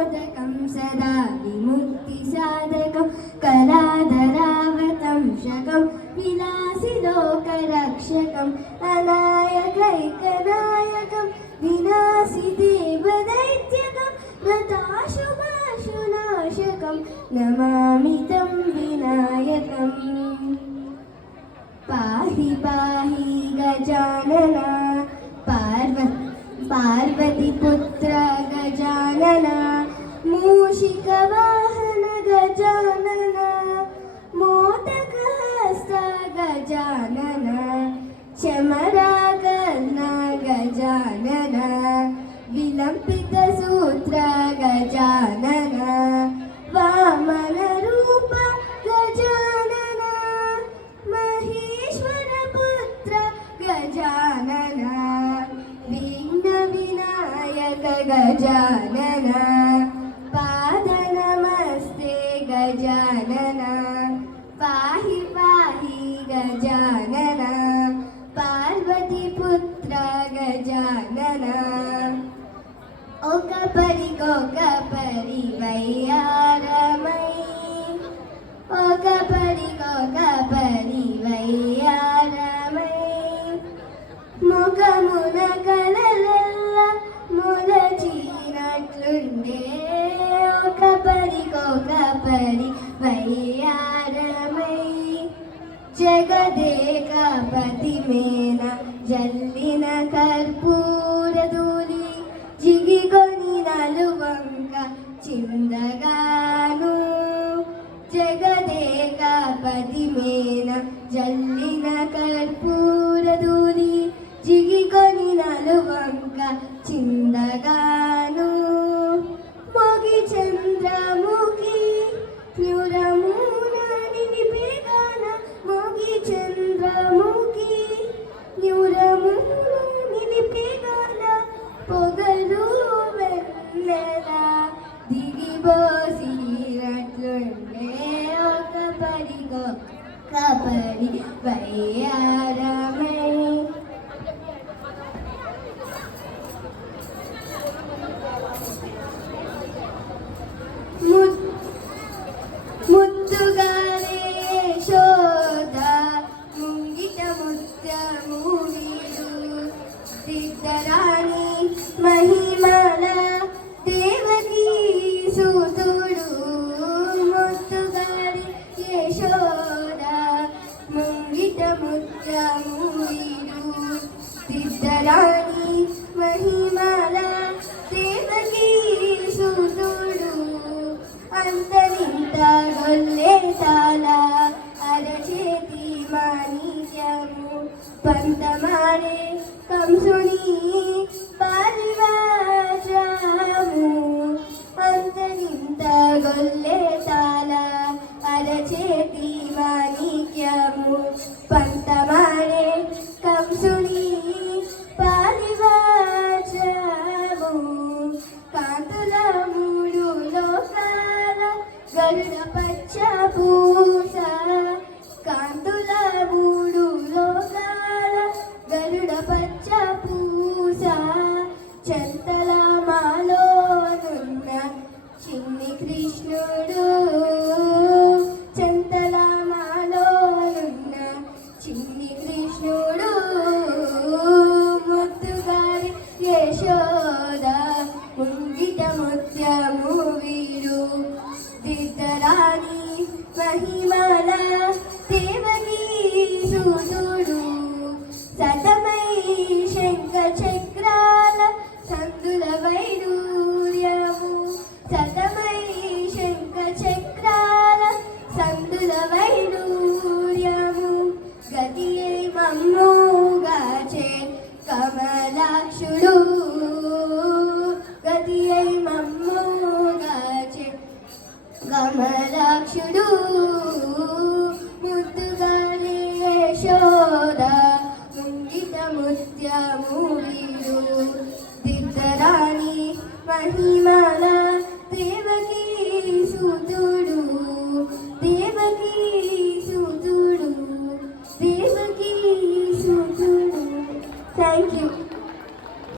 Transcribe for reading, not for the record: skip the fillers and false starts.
मोदकं सदा विमुक्तिसाधकं कलाधरावतंशकं विलासिलोकरक्षकम् अनायकैकनायकं विनाशिदेवदैत्यकं व्रताशुभाशुनाशकं नमामि तं विनायकम्। पाहि पाहि गजानन पार्वतीपुत्र गजानन मूषिकवाहन गजानन मोदकहस्त गजानन चमराकर्ण गजानन विलम्बितसूत्र गजानन वामनरूप गजानन महेश्वरपुत्र गजानन विघ्नविनायक गजानन पादनमस्ते गजानन पाहि पाहि गजानन पार्वतीपुत्र गजानन ओकपरि वैयारमयी ओकपरि वैयारमयी ముఖమున కలలెల్ల మొలచినట్లుండే ఒకపరి వయ్యారమై జగదేకపతి మేన జల్లిన కర్పూరధూళి జిగిగొని నలువంక చిందగాను జగదేకపతి మేన జల్లిన కర్పూరధూళి జిగిగొని నలువంక చిందగాను మోగి చంద్రముఖి న్యూరమున నిలిపిగాన మోగి చంద్రముఖి న్యూరమున నిలిపిగాన పొగలు వెన్నెల దిగిబోసినట్లుండే ఒకపరి వయ్యారమై ముద్దుగాలే శోధ ముంగిట ముత్యము వీడు దిద్దరాణి మహిమల దేవకీ సూతుడు ముద్దుగాలి యశోద ముంగిట ముత్యము వీడు దిద్దరాణి మహిమల దేవకీ సూతుడు అంతరింత గొల్లెతాల అరచేతి మాణిక్యము పంతమాడే కంసుని పారివాజము అంతరింత గొల్లెతాల అరచేతి మాణిక్యము పంతమాడే కంసుని పారివాజము కాంతుల మూడు లోకాల గరుడ పచ్చ పూస కాంతుల మూడు లోకాల గరుడ పచ్చ పూస చంతల మాలోనున్న చిన్ని కృష్ణుడు చంతల మాలోనున్న చిన్ని కృష్ణుడు ముద్దుగారి యశోద ముంగిట ముత్యము వీడు దిద్దరాణి మహిమల దేవకీ సూతుడు సతమై శంఖ చక్రాల సందుల వై